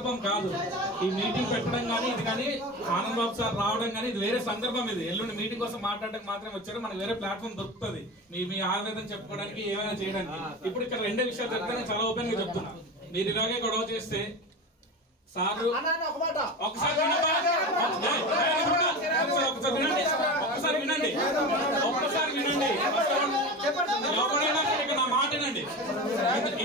సందర్భం కాదు ఈ మీటింగ్ పెట్టడం కానీ ఇది కానీ ఆనంద్ బాబు సార్ రావడం కానీ ఇది వేరే సందర్భం. ఇది ఎల్లుండి మీటింగ్ కోసం మాట్లాడడానికి మాత్రమే వచ్చారు. మనకు వేరే ప్లాట్ఫామ్ దొరుకుతుంది మీ ఆవేదన చెప్పుకోవడానికి ఏమైనా చేయడానికి. ఇప్పుడు ఇక్కడ రెండే విషయాలు చెప్తాను, చాలా ఓపెన్ గా చెప్తున్నా. మీరు ఇలాగే గొడవ చేస్తే సార్ ఒకసారి వినండి ఎవరైనా ఇక్కడ నా మాట వినండి.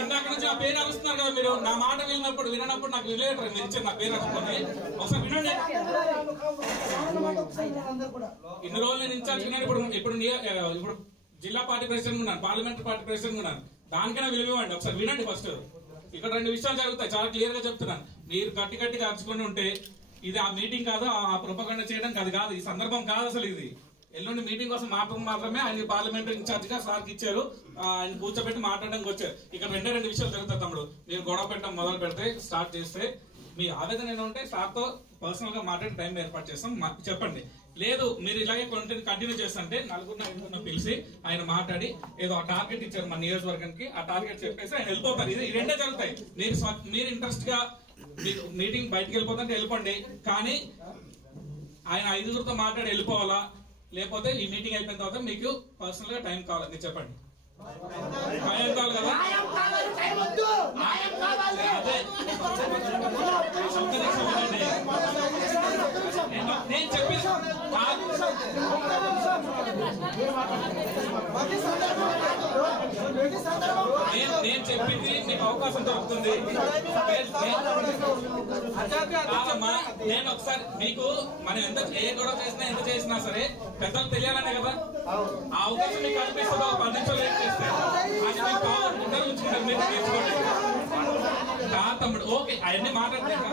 ఇందాక నుంచి నా పేరు అరుస్తున్నారు కదా మీరు. నా మాట వినప్పుడు నాకు విలేటర్ మీరు ఇచ్చారు నా పేరు అరుచుకొని. ఒకసారి వినండి. ఇన్ని రోజులు నేను ఇన్ఛార్జ్ విన్నాను. ఇప్పుడు జిల్లా పార్టీ ప్రెసిడెంట్ ఉన్నాను, పార్లమెంటరీ పార్టీ ప్రెసిడెంట్ ఉన్నాను. దానికైనా విలువ ఇవ్వండి. ఒకసారి వినండి. ఫస్ట్ ఇక్కడ రెండు విషయాలు జరుగుతాయి, చాలా క్లియర్ గా చెప్తున్నాను. మీరు గట్టిగా అరుచుకొని ఉంటే ఇది ఆ మీటింగ్ కాదు, ఆ ప్రొపగండ చేయడానికి అది కాదు, ఈ సందర్భం కాదు అసలు. ఇది ఎల్లుండి మీటింగ్ కోసం మాత్రమే ఆయన పార్లమెంటరీ ఇన్ఛార్జ్ గా సార్కి ఇచ్చారు. ఆయన కూర్చోబెట్టి మాట్లాడడానికి వచ్చారు. ఇక్కడ రెండు విషయాలు జరుగుతాయి తమ్ముడు. మీరు గొడవ పెట్టడం మొదలు పెడితే స్టార్ట్ చేస్తే మీ ఆవేదన ఏమైనా ఉంటే సార్తో పర్సనల్ గా మాట్లాడే టైం ఏర్పాటు చేస్తాం, చెప్పండి. లేదు మీరు ఇలాగే కంటిన్యూ చేస్తుంటే నలుగురిని పిలిచి ఆయన మాట్లాడి ఏదో ఆ టార్గెట్ ఇచ్చారు మన నియోజకవర్గానికి, ఆ టార్గెట్ చెప్పేసి ఆయన వెళ్ళిపోతారు. ఇది రెండే జరుగుతాయి. మీరు ఇంట్రెస్ట్ గా మీటింగ్ బయటకు వెళ్ళిపోతుంటే వెళ్ళిపోండి, కానీ ఆయన 5గురితో మాట్లాడి వెళ్ళిపోవాలా, లేకపోతే ఈ మీటింగ్ అయిపోయిన తర్వాత మీకు పర్సనల్ గా టైం కావాలి, మీరు చెప్పండి. టైం కావాలి కదా, అదే నేను చెప్పింది మీకు అవకాశం దొరుకుతుంది. నేను ఒకసారి మీకు మనం ఎంత ఏ గొడవ చేసినా ఎంత చేసినా సరే పెద్దలు తెలియాలనే కదా, ఆ అవకాశం మీకు కనిపిస్తుంది. 10 నిమిషాలు లేట్ చేస్తే అది మీకు ఉంచుకుంటారు, మీరు తీసుకోండి. తమ్ముడు ఓకే అవన్నీ మాట్లాడుతున్నారు.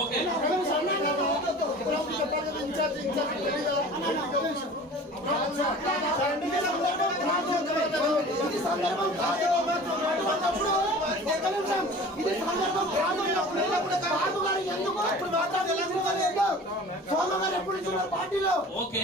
ఓకే ఓకే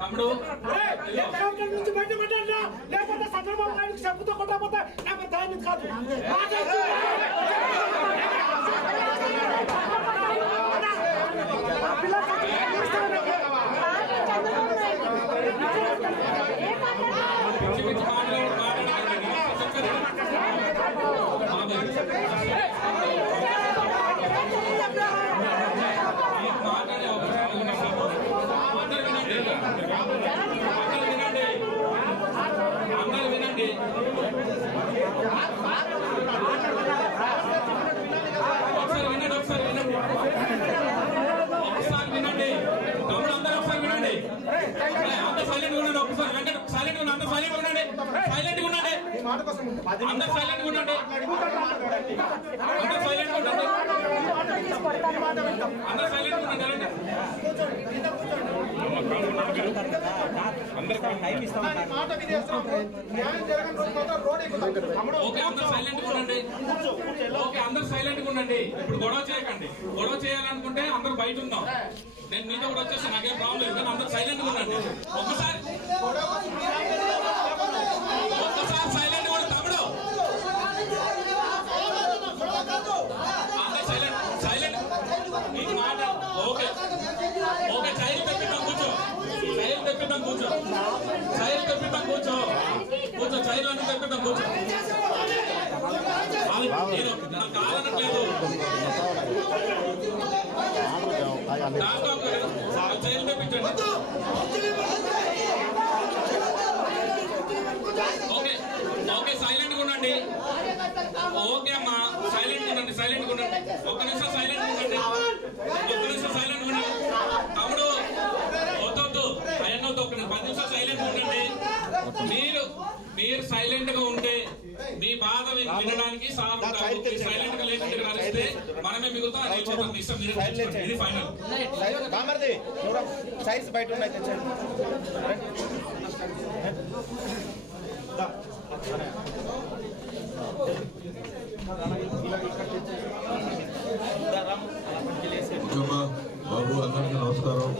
తమ్ముడు లేకపోతే చంద్రబాబు నాయుడు చెప్పుతో కొట్టకపోతే నాకు దాన్ని కాదు. అందరూ వినండి. ఒకసారి వినండి తమ్ముడు, అందరూ ఒకసారి వినండి. అందరూ సైలెంట్ ఉండండి. ఒకసారి వెంకట సైలెంట్ ఉండండి. అందరూ సైలెంట్ ఉండండి. సైలెంట్ ఉండండి. అందరూ సైలెంట్ ఉండండి. అందరూ సైలెంట్ ఉండండి. అందరూ సైలెంట్ ఉండండి. ఓకే అందరూ సైలెంట్ ఉండండి. ఓకే అందరూ సైలెంట్ ఉండండి. ఇప్పుడు గొడవ చేయకండి. గొడవ చేయాలనుకుంటే అందరూ బయట ఉందాం. నేను మీతో కూడా వచ్చేస్తాను, నాకేం ప్రాబ్లం లేదు, కానీ అందరూ సైలెంట్ ఉండండి. ఒక్కసారి సైలెంట్ కూడా తమ్ముడు. అందరూ సైలెంట్ మీకు మాట. ఓకే ఓకే చైలు తెప్పిద్దాం, కూర్చో. చైలు తెప్పిద్దాం, కూర్చో. చైలు తెప్పిద్దాం, కూర్చో. కూర్చో చైలు అన్ని తెప్పిద్దాం, కూర్చో. నాకు కాదనట్లేదు. చైలు తెప్పించండి. ఓకే ఓకే సైలెంట్ గా ఉండండి. ఉండండి. ఓకే అమ్మా, సైలెంట్ ఉండండి, సైలెంట్ ఉండండి. ఒక్క నిమిషం సైలెంట్ ఉండండి, ఒక్క నిమిషం సైలెంట్ ఉండండి. తమ్ముడు వద్దొద్దు, అయ్యన్న వద్దు, ఒక్క 10 నిమిషాలు సైలెంట్ ఉండండి. మీరు సైలెంట్ గా ఉంటే మీ బాధ వినడానికి సార్ సైలెంట్ గా లేకుండా నడిస్తే మనమే మిగులుతాం. అది అయిపోతాం. మీ ఇష్టం, ఇది ఫైనల్. సైజ్ బయట ఉన్నాయి. బాబు అందరికీ నమస్కారం.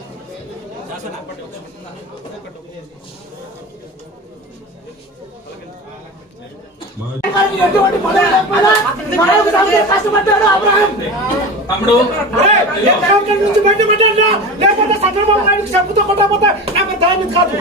తమ్ముడు లేకపోతే చంద్రబాబు నాయుడు చెప్పుతో కొట్టకపోతే నాకు దాన్ని కాదు.